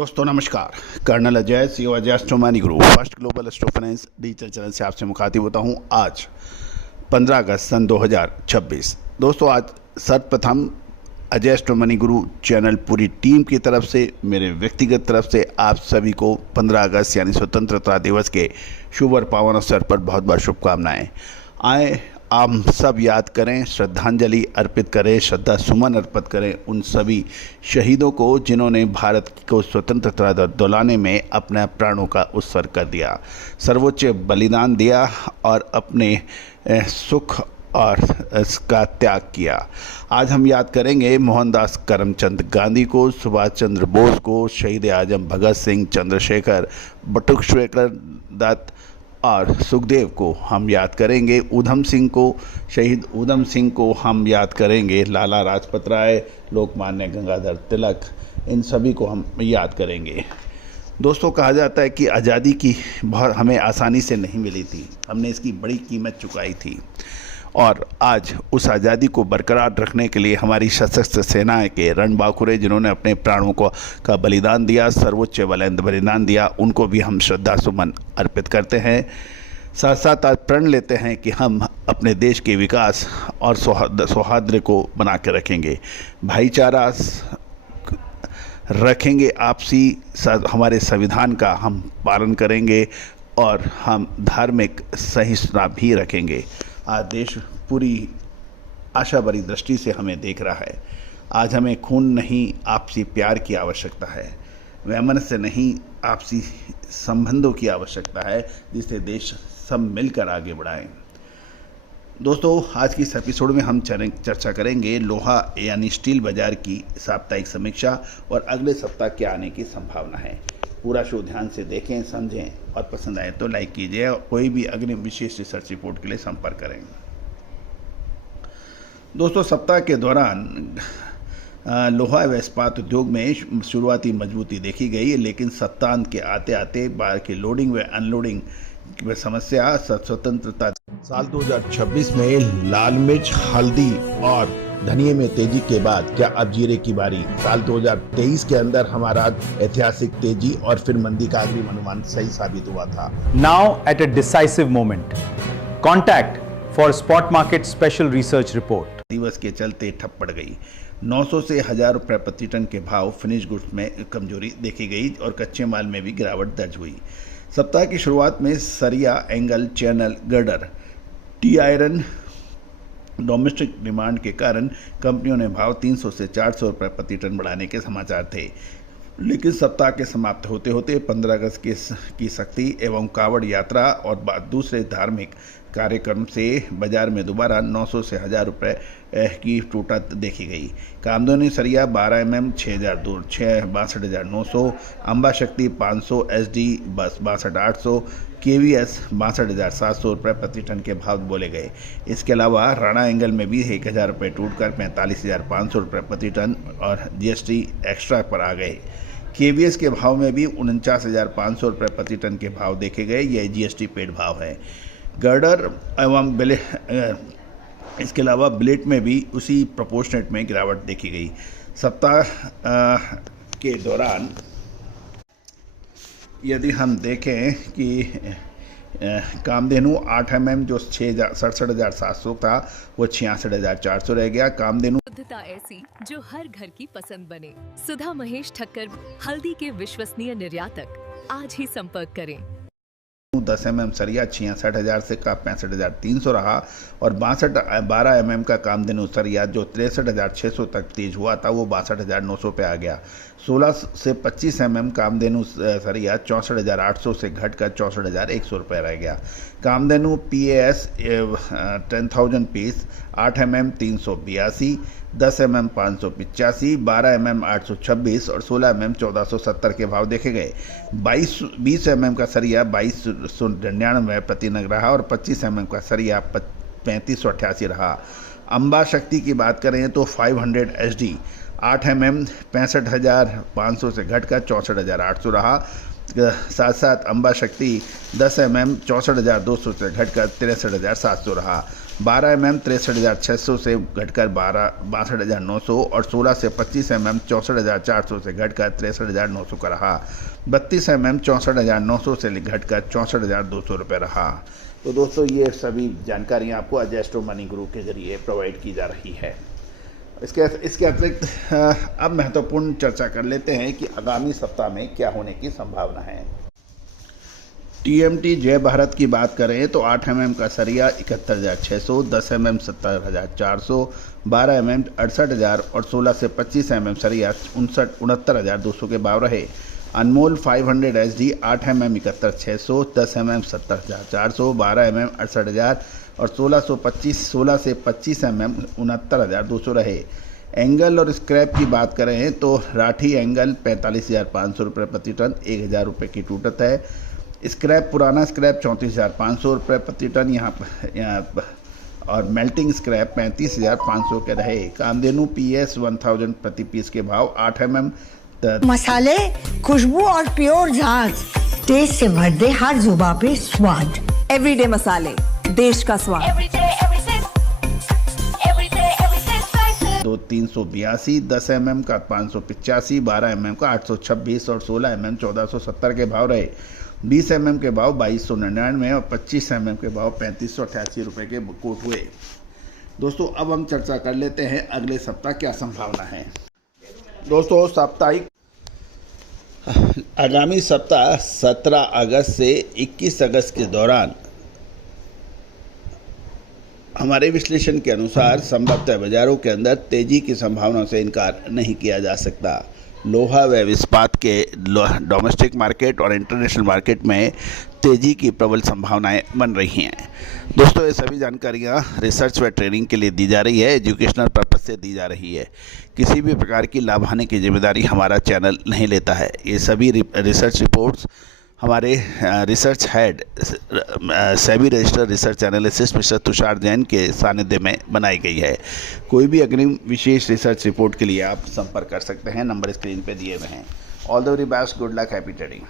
दोस्तों नमस्कार। Colonel Ajay CEO Ajay astro money guru first global astro finance digital channel से आपसे मुखातिब होता हूं। आज 15 अगस्त सन 2026। दोस्तों आज सर्वप्रथम अजय एस्ट्रो मनी गुरु चैनल पूरी टीम की तरफ से, मेरे व्यक्तिगत तरफ से आप सभी को 15 अगस्त यानी स्वतंत्रता दिवस के शुभ और पावन अवसर पर बहुत बहुत शुभकामनाएं। आए आप सब याद करें, श्रद्धांजलि अर्पित करें, श्रद्धा सुमन अर्पित करें उन सभी शहीदों को जिन्होंने भारत को स्वतंत्रता दिलाने में अपने प्राणों का उत्सर्ग कर दिया, सर्वोच्च बलिदान दिया और अपने सुख और इसका त्याग किया। आज हम याद करेंगे मोहनदास करमचंद गांधी को, सुभाष चंद्र बोस को, शहीद आजम भगत सिंह, चंद्रशेखर, बटुकेश्वर दत्त और सुखदेव को हम याद करेंगे, ऊधम सिंह को, शहीद ऊधम सिंह को हम याद करेंगे, लाला लाजपत राय, लोकमान्य गंगाधर तिलक, इन सभी को हम याद करेंगे। दोस्तों कहा जाता है कि आज़ादी की बहुत हमें आसानी से नहीं मिली थी, हमने इसकी बड़ी कीमत चुकाई थी और आज उस आज़ादी को बरकरार रखने के लिए हमारी सशस्त्र सेनाएं के रणबांकुरे जिन्होंने अपने प्राणों का बलिदान दिया, सर्वोच्च बलिदान दिया, उनको भी हम श्रद्धा सुमन अर्पित करते हैं। साथ साथ आज प्रण लेते हैं कि हम अपने देश के विकास और सौहार्द को बना के रखेंगे, भाईचारा रखेंगे, आपसी हमारे संविधान का हम पालन करेंगे और हम धार्मिक सहिष्णुता भी रखेंगे। आज देश पूरी आशा भरी दृष्टि से हमें देख रहा है। आज हमें खून नहीं, आपसी प्यार की आवश्यकता है, वैमनस्य नहीं, आपसी संबंधों की आवश्यकता है, जिससे देश सब मिलकर आगे बढ़ाएं। दोस्तों आज की इस एपिसोड में हम चर्चा करेंगे लोहा यानी स्टील बाजार की साप्ताहिक समीक्षा और अगले सप्ताह के आने की संभावना है। पूरा शो ध्यान से देखें, समझें और पसंद आए तो लाइक कीजिए और कोई भी अग्रिम विशेष रिसर्च रिपोर्ट के लिए संपर्क करें। दोस्तों सप्ताह के दौरान लोहा व इस्पात उद्योग में शुरुआती मजबूती देखी गई, लेकिन सप्ताहांत के आते आते बार की लोडिंग व अनलोडिंग की समस्या स्वतंत्रता साल 2026 में लाल मिर्च, हल्दी और धनिये में तेजी के बाद क्या अब जीरे की बारी। साल 2023 के अंदर हमारा ऐतिहासिक तेजी और फिर मंदी का अग्रिम अनुमान सही साबित हुआ था। Now at a decisive moment, contact for spot market special research report. दिवस के चलते ठप पड़ गई। 900 से 1000 रुपये प्रति टन के भाव फिनिश गुड्स में कमजोरी देखी गई और कच्चे माल में भी गिरावट दर्ज हुई। सप्ताह की शुरुआत में सरिया, angle, channel, girder, T iron domestic demand के कारण कंपनियों ने भाव 300 से 400 रुपये प्रति टन बढ़ाने के समाचार थे, लेकिन सप्ताह के समाप्त होते होते 15 अगस्त की शक्ति एवं कावड़ यात्रा और दूसरे धार्मिक कार्यक्रम से बाजार में दोबारा 900 से 1000 रुपये की टूटत देखी गई। कामधेनु सरिया 12 mm 62,900, अम्बा शक्ति 500, SD बस 62,800, KVS 62,700 रुपये प्रति टन के भाव बोले गए। इसके अलावा राणा एंगल में भी 1000 रुपये टूटकर 45,500 रुपये प्रति टन और GST एक्स्ट्रा पर आ गए। KVS के भाव में भी 49,500 रुपये प्रति टन के भाव देखे गए, यह GST पेड भाव है। गर्डर एवं इसके अलावा बिलेट में भी उसी प्रोपोर्शनेट में गिरावट देखी गई। सप्ताह के दौरान यदि हम देखें कि कामधेनु 8 mm जो 67,700 था वो 66,400 रह गया। कामधेनु शुद्धता ऐसी जो हर घर की पसंद बने। सुधा महेश ठक्कर, हल्दी के विश्वसनीय निर्यातक। आज ही संपर्क करें। 10 mm सरिया 66,000 से का 65,300 रहा और 12 mm का कामधेनु सरिया जो 63,600 तक तेज हुआ था वो 62,900 पे आ गया। 16 से 25 mm कामधेनु सरिया 64,800 से घटकर 64,100 रुपये रह गया। Kamdhenu PAS 10,000 piece 8 mm 382, 10 mm 585, 12 mm 826 और 16 mm 1470 के भाव देखे गए। 20 mm का सरिया 2299 प्रति नग रहा और 25 mm का सरिया 3588 रहा। अम्बा शक्ति की बात करें तो 500 SD 8 mm 65,500 से घटकर 64,800 रहा। साथ साथ अम्बा शक्ति 10 mm 64,200 से घटकर 63,700 रहा। 12 mm 63,600 से घटकर 62,900 और 16 से 25 mm 64,400 से घटकर 63,900 का रहा। 32 mm 64,900 से घटकर 64,200 रुपये रहा। तो दोस्तों ये सभी जानकारियाँ आपको अजय स्टो मनी ग्रुप के जरिए प्रोवाइड की जा रही है। इसके अतिरिक्त अब महत्वपूर्ण चर्चा कर लेते हैं कि आगामी सप्ताह में क्या होने की संभावना है। टीएमटी जय भारत की बात करें तो 8 mm का सरिया 71,600, 10 mm 70,400, 12 mm 68,000 और 16 से 25 mm सरिया 69,200 के भाव रहे। अनमोल 500 SD 8 mm 71,600, 10 mm 70,400, 12 mm 68,000 और 16 से 25 mm 69,200 रहे। एंगल और स्क्रैप की बात करें तो राठी एंगल 45,500 रुपये प्रति टन 1,000 रुपये की टूटत है। स्क्रैप पुराना स्क्रैप 34,500 रुपये प्रति टन यहाँ और मेल्टिंग स्क्रैप 35,500 के रहे। कामधेनु PS 1000 प्रति पीस के भाव 8 mm मसाले, खुशबू और प्योर झाग, टेस्ट से भर दे हर जुबां पे स्वाद। एवरीडे मसाले, देश का स्वाद। 382, 10 mm का 585, 12 mm का 826 और 16 mm 1470 के भाव रहे। 20 mm के भाव 2299 और 25 mm के भाव 3588 रुपये के कोट हुए। दोस्तों अब हम चर्चा कर लेते हैं अगले सप्ताह क्या संभावना है। दोस्तों साप्ताहिक आगामी सप्ताह 17 अगस्त से 21 अगस्त के दौरान हमारे विश्लेषण के अनुसार संभवतः बाजारों के अंदर तेजी की संभावनाओं से इनकार नहीं किया जा सकता। लोहा व इस्पात के डोमेस्टिक मार्केट और इंटरनेशनल मार्केट में तेजी की प्रबल संभावनाएं बन रही हैं। दोस्तों ये सभी जानकारियां रिसर्च व ट्रेनिंग के लिए दी जा रही है, एजुकेशनल पर्पस से दी जा रही है। किसी भी प्रकार की लाभ हानि की जिम्मेदारी हमारा चैनल नहीं लेता है। ये सभी रिसर्च रिपोर्ट्स हमारे research head SEBI registered research analyst mister Tushar Jain के सानिध्य में बनाई गई है। कोई भी अग्रिम विशेष रिसर्च रिपोर्ट के लिए आप संपर्क कर सकते हैं, नंबर स्क्रीन पे दिए हुए हैं। All the very best, good luck, happy trading.